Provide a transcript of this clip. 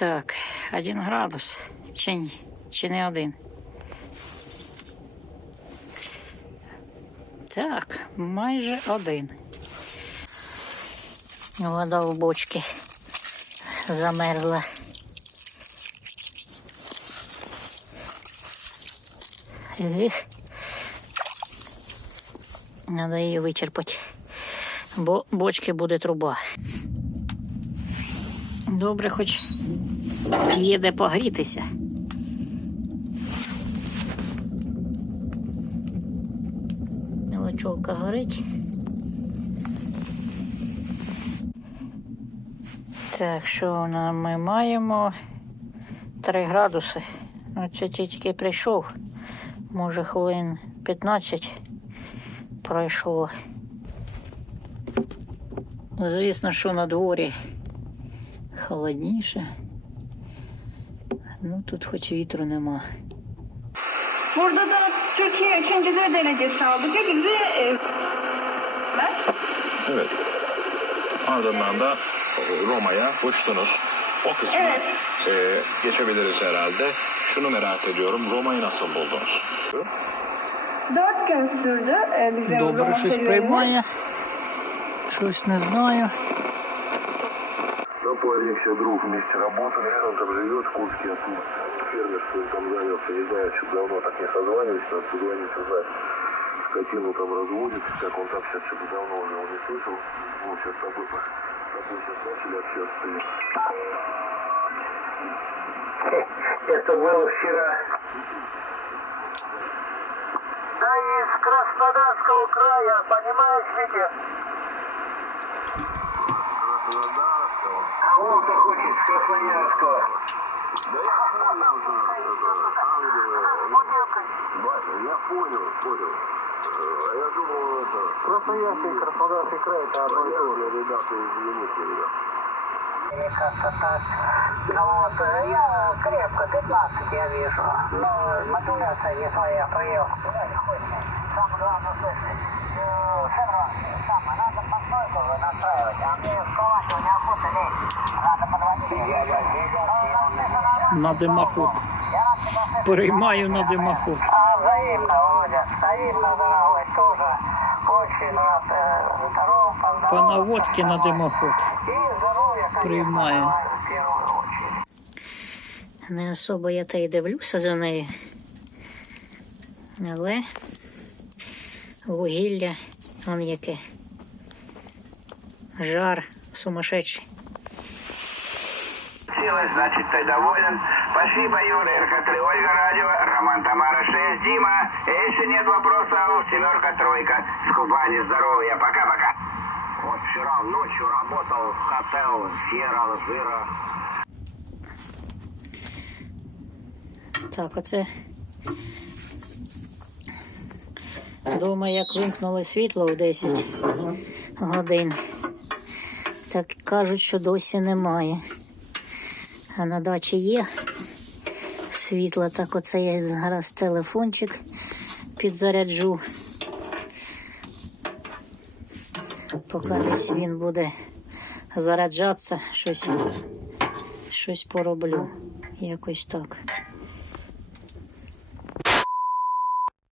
Так, один градус. Чи ні? Чи не один? Так, майже один. Вода в бочці замерзла. Ех. Надо її вичерпати, бо бочки буде труба. Добре, хоч є де погрітися. Мелочовка горить. Так, що ми маємо? 3 градуси. Ну, це тільки прийшов. Може, хвилин 15 пройшло. Звісно, що на дворі холодніше. Ну, тут хоч вітру нема. Burada da Türkiye ikinciliği derecesi aldı. Gibi bir e, Evet. Ardından da Roma'ya uçtunuz. O kısmı Evet. e, geçebiliriz herhalde. Şunu merak ediyorum. Roma'yı nasıl buldunuz? dört gün sürdü e, bizim Добре, щось приймає. Щось не знаю. Напарник, друг вместе работали, он там живет, в Курске, оттуда. Фермерством там занялся, не знаю, что давно так не созванивались, надо позвонить, узнать. Скотину там разводит, как он там сейчас что-то давно уже его не слышал. Вот сейчас с тобой, с тобой сейчас начали общаться. Это было вчера. Да из Краснодарского края, понимаешь, Витя? хочет с Красноярского. Я понял, понял. А я думал, это... Красноярский и Краснодарский край это одно и то же. Ребята из Великих, ребят. Ну вот, э, я крепко, 15 я вижу. Но модуляция не своя, прием. Самое главное слышать. Э, Шеврон, самое, надо постройку настраивать, а мне на димоход. Переймаю на димоход. А взаимно, Володя, взаимно, дорогой, тоже очень рад э, здоровым, По наводці на димоход. Приймаю. Не особо я та й дивлюся за нею. Але вугілля, он яке. Жар сумасшедший. Силой, значит, ты доволен. Спасибо, Юра, РК-3, Ольга Радио, Роман Тамара 6, Дима. Если нет вопросов, семерка, тройка. С Кубани здоровья. Пока-пока. Вот вчера ночью работал в хотел Сьерра Алжира. Так, оце. Дома як вимкнули світло в 10 годин. Так кажуть, що досі немає. А на дачі є світло, так оце я зараз телефончик підзаряджу. Поки він буде заряджатися, щось, щось пороблю. Якось так.